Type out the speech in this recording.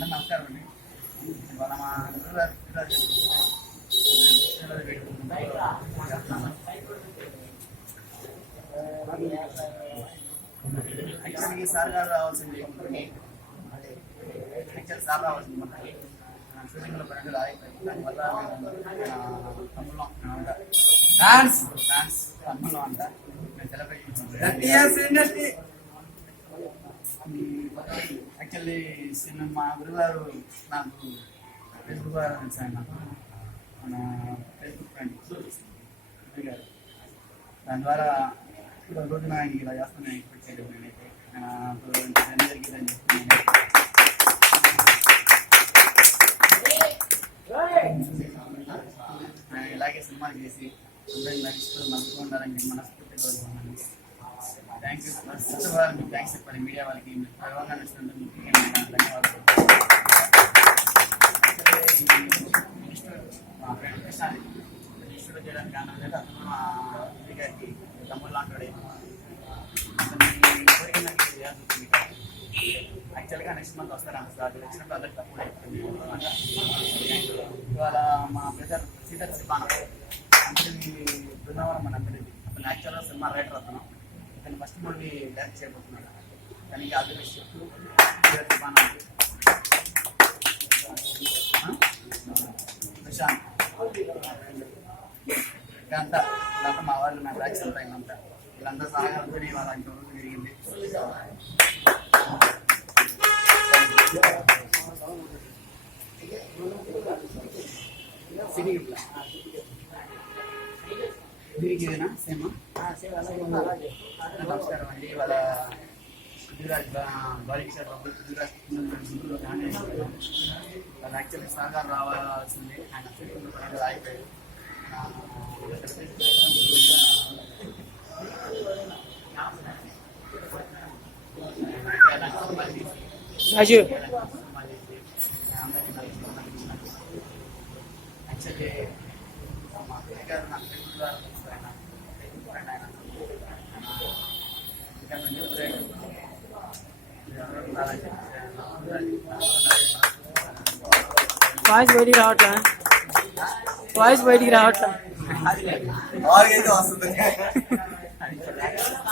నమస్కారం అండి. ఇవాళ మా యాక్చువల్గా సార్ గారు రావాల్సింది, యాక్చువల్ సార్ రావాల్సింది మనకి షూటింగ్లో పన్నెండు ఆగిపోయింది. దానివల్ల తమ్ముళ్ళం డాన్స్ తమ్ముళ్ళం అంట మేము సెలబ్రేట్ చేసుకుంటాం. యాక్చువల్లీ మా గురుగారు నాకు ఫేస్బుక్ ద్వారా తెలుసు. ఆయన మన ఫేస్బుక్ ఫ్రెండ్ గారు. దాని ద్వారా ఇప్పుడు రోజున ఆయనకి ఇలా చేస్తున్నాను ఎక్స్పెక్ట్ చేయలేదు. నేనైతే ఆయన జరిగిందని చెప్తున్నాను. ఆయన ఇలాగే సినిమాలు చేసి అందరికీ నడుస్తూ నవ్వుతూ ఉండాలని చెప్పి మనస్ఫూర్తిగా కోరుకున్నాను. Thank you. First of all మీకు థ్యాంక్స్ చెప్పాలి మీడియా వాళ్ళకి. గర్వంగా నచ్చినందుకు ముఖ్యంగా ధన్యవాదాలు. మా ఫ్రెండ్ కృష్ణాది రిజిస్టర్లో చేయడానికి కారణం లేదు. అతను మా ఇంటి గారికి తమ్ముడు లాంటి అతన్ని కోరికలకి చేయాల్సి వచ్చింది. యాక్చువల్గా నెక్స్ట్ మంత్ వస్తారంట సార్. వచ్చినప్పుడు అందరికి తప్పుడు అయిపోతుంది. ఇవాళ మా బ్రదర్ సీతార్ సిపాన అందరిది బృందావనం మన అందరిది. అతను యాక్చువల్గా సినిమా రైటర్. అతను ఫస్ట్ మూవీ డైరెక్ట్ చేయబోతున్నాడు. దానికి ఆల్ ది బెస్ట్ చెప్తూ సీతార్ సిపాన ప్రశాంత్ ఇదంతా మా వాళ్ళు నా బ్యాచ్ అంతా ఇదంతా వీళ్ళంతా సహాయంతో వాళ్ళ ఇంతవరకు జరిగింది. దీనికిదేనా సేమ్? నమస్కారం అండి. వాళ్ళ పృథ్వీరాజ్ బాలిక పృథ్వీరాజ్ గుంటూరులో కానీ వాళ్ళ యాక్చువల్లీ సహకారం రావాల్సింది. ఆయన పరంగా ఆగిపోయారు. యాక్చువల్లీ మా పిల్లగారు గారు నాకు తెలుగు ద్వారా తెలుసు. ఆయన ఆయన వాయిస్ బయటికి రావట్లే. వాయిస్ బయటికి రావట్లే. వస్తుంది.